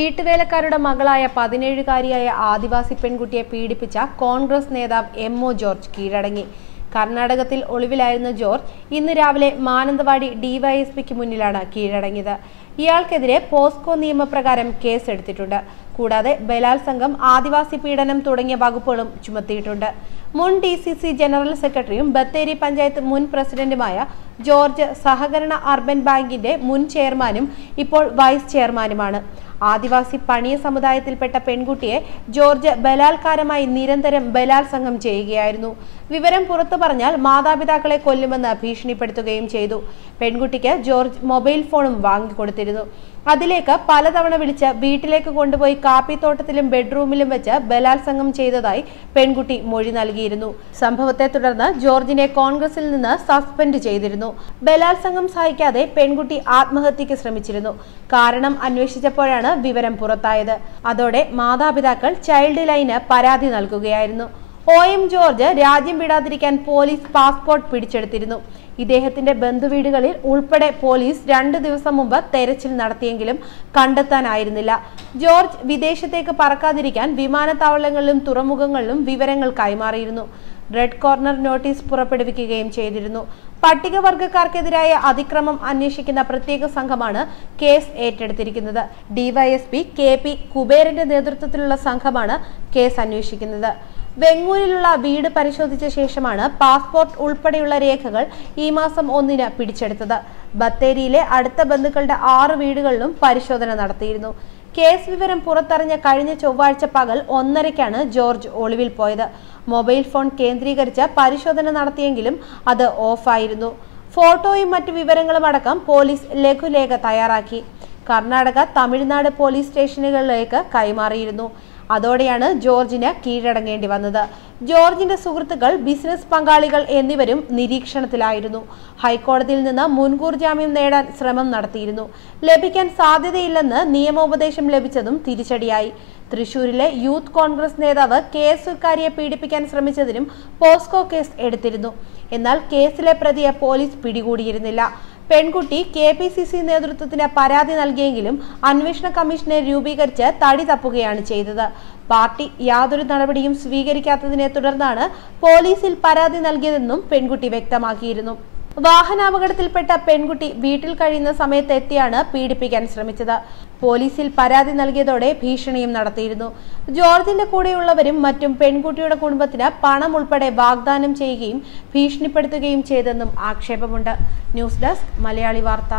വീട്ടുവേലക്കാരുടെ മകളായ 17-കാരിയായ ആദിവാസി പെൺകുട്ടിയെ പീഡിപ്പിച്ച കോൺഗ്രസ് നേതാവ് എം.ഒ. ജോർജ് കീഴടങ്ങി. കർണാടകത്തിൽ ഒളിവിലായിരുന്ന ജോർജ് ഇന്ന് രാവിലെ മാനന്തവാടി ഡിവൈഎസ്പിക്ക് മുന്നിലാണ് കീഴടങ്ങിയത്. ഇയാൾക്കെതിരെ പോസ്കോ നിയമപ്രകാരം കേസെടുത്തിട്ടുണ്ട്. കൂടാതെ ബലാത്സംഗം, ആദിവാസി പീഡനം തുടങ്ങിയ വകുപ്പുകളും ചുമത്തിയിട്ടുണ്ട്. മുൻ DCC ജനറൽ സെക്രട്ടറിയും ബത്തേരി പഞ്ചായത്ത് മുൻ പ്രസിഡന്റുമായ ജോർജ് സഹകരണ അർബൻ ബാങ്കിന്റെ മുൻ ചെയർമാനും ഇപ്പോൾ വൈസ് ചെയർമാനുമാണ്. ആദിവാസി പണിയ സമുദായത്തിൽപ്പെട്ട പെൺകുട്ടിയെ ജോർജ് ബലാത്കാരമായി നിരന്തരം ബലാത്സംഗം ചെയ്യുകയായിരുന്നു. വിവരം പുറത്തു പറഞ്ഞാൽ മാതാപിതാക്കളെ കൊല്ലുമെന്ന് ഭീഷണിപ്പെടുത്തുകയും ചെയ്തു. പെൺകുട്ടിക്ക് ജോർജ് മൊബൈൽ ഫോണും വാങ്ങിക്കൊടുത്തിരുന്നു. അതിലേക്ക് പലതവണ വിളിച്ച് വീട്ടിലേക്ക് കൊണ്ടുപോയി കാപ്പിത്തോട്ടത്തിലും ബെഡ്റൂമിലും വെച്ച് ബലാത്സംഗം ചെയ്തതായി പെൺകുട്ടി മൊഴി നൽകിയിരുന്നു. സംഭവത്തെ തുടർന്ന് ജോർജിനെ കോൺഗ്രസിൽ നിന്ന് സസ്പെൻഡ് ചെയ്തിരുന്നു. ബലാത്സംഗം സഹിക്കാതെ പെൺകുട്ടി ആത്മഹത്യക്ക് ശ്രമിച്ചിരുന്നു. കാരണം അന്വേഷിച്ചപ്പോഴാണ് വിവരം പുറത്തായത്. അതോടെ മാതാപിതാക്കൾ ചൈൽഡ് ലൈന് പരാതി നൽകുകയായിരുന്നു. OM ജോർജ് രാജ്യം വിടാതിരിക്കാൻ പോലീസ് പാസ്പോർട്ട് പിടിച്ചെടുത്തിരുന്നു. ഇദ്ദേഹത്തിന്റെ ബന്ധുവീടുകളിൽ ഉൾപ്പെടെ പോലീസ് 2 ദിവസം മുമ്പ് തെരച്ചിൽ നടത്തിയെങ്കിലും കണ്ടെത്താനായിരുന്നില്ല. ജോർജ് വിദേശത്തേക്ക് പറക്കാതിരിക്കാൻ വിമാനത്താവളങ്ങളിലും തുറമുഖങ്ങളിലും വിവരങ്ങൾ കൈമാറിയിരുന്നു. റെഡ് കോർണർ നോട്ടീസ് പുറപ്പെടുവിക്കുകയും ചെയ്തിരുന്നു. പട്ടികവർഗക്കാർക്കെതിരായ അതിക്രമം അന്വേഷിക്കുന്ന പ്രത്യേക സംഘമാണ് കേസ് ഏറ്റെടുത്തിരിക്കുന്നത്. DYSP KP കുബേരന്റെ നേതൃത്വത്തിലുള്ള സംഘമാണ് കേസ് അന്വേഷിക്കുന്നത്. വെങ്ങൂരിലുള്ള വീട് പരിശോധിച്ച ശേഷമാണ് പാസ്പോർട്ട് ഉൾപ്പെടെയുള്ള രേഖകൾ ഈ മാസം 1-ന് പിടിച്ചെടുത്തത്. ബത്തേരിയിലെ അടുത്ത ബന്ധുക്കളുടെ 6 വീടുകളിലും പരിശോധന നടത്തിയിരുന്നു. കേസ് വിവരം പുറത്തറിഞ്ഞ കഴിഞ്ഞ ചൊവ്വാഴ്ച പകൽ 1:30-ക്കാണ് ജോർജ് ഒളിവിൽ പോയത്. മൊബൈൽ ഫോൺ കേന്ദ്രീകരിച്ച് പരിശോധന നടത്തിയെങ്കിലും അത് ഓഫായിരുന്നു. ഫോട്ടോയും മറ്റു വിവരങ്ങളും അടക്കം പോലീസ് ലഘുലേഖ തയ്യാറാക്കി കർണാടക, തമിഴ്നാട് പോലീസ് സ്റ്റേഷനുകളിലേക്ക് കൈമാറിയിരുന്നു. അതോടെയാണ് ജോർജിന് കീഴടങ്ങേണ്ടി വന്നത്. ജോർജിന്റെ സുഹൃത്തുക്കൾ, ബിസിനസ് പങ്കാളികൾ എന്നിവരും നിരീക്ഷണത്തിലായിരുന്നു. ഹൈക്കോടതിയിൽ നിന്ന് മുൻകൂർ ജാമ്യം നേടാൻ ശ്രമം നടത്തിയിരുന്നു. ലഭിക്കാൻ സാധ്യതയില്ലെന്ന് നിയമോപദേശം ലഭിച്ചതും തിരിച്ചടിയായി. തൃശൂരിലെ യൂത്ത് കോൺഗ്രസ് നേതാവ് KS-കാരിയെ പീഡിപ്പിക്കാൻ ശ്രമിച്ചതിനും പോസ്കോ കേസ് എടുത്തിരുന്നു. എന്നാൽ കേസിലെ പ്രതിയെ പോലീസ് പിടികൂടിയിരുന്നില്ല. പെൺകുട്ടി KPCC നേതൃത്വത്തിന് പരാതി നൽകിയെങ്കിലും അന്വേഷണ കമ്മീഷനെ രൂപീകരിച്ച് തടി തപ്പുകയാണ് ചെയ്തത്. പാർട്ടി യാതൊരു നടപടിയും സ്വീകരിക്കാത്തതിനെ തുടർന്നാണ് പോലീസിൽ പരാതി നൽകിയതെന്നും പെൺകുട്ടി വ്യക്തമാക്കിയിരുന്നു. വാഹനാപകടത്തിൽപ്പെട്ട പെൺകുട്ടി വീട്ടിൽ കഴിയുന്ന സമയത്ത് എത്തിയാണ് പീഡിപ്പിക്കാൻ ശ്രമിച്ചത്. പോലീസിൽ പരാതി നൽകിയതോടെ ഭീഷണിയും നടത്തിയിരുന്നു. ജോർജിന്റെ കൂടെയുള്ളവരും മറ്റും പെൺകുട്ടിയുടെ കുടുംബത്തിന് പണം ഉൾപ്പെടെ വാഗ്ദാനം ചെയ്യുകയും ഭീഷണിപ്പെടുത്തുകയും ചെയ്തെന്നും ആക്ഷേപമുണ്ട്. ന്യൂസ് ഡെസ്ക് മലയാളി വാർത്ത.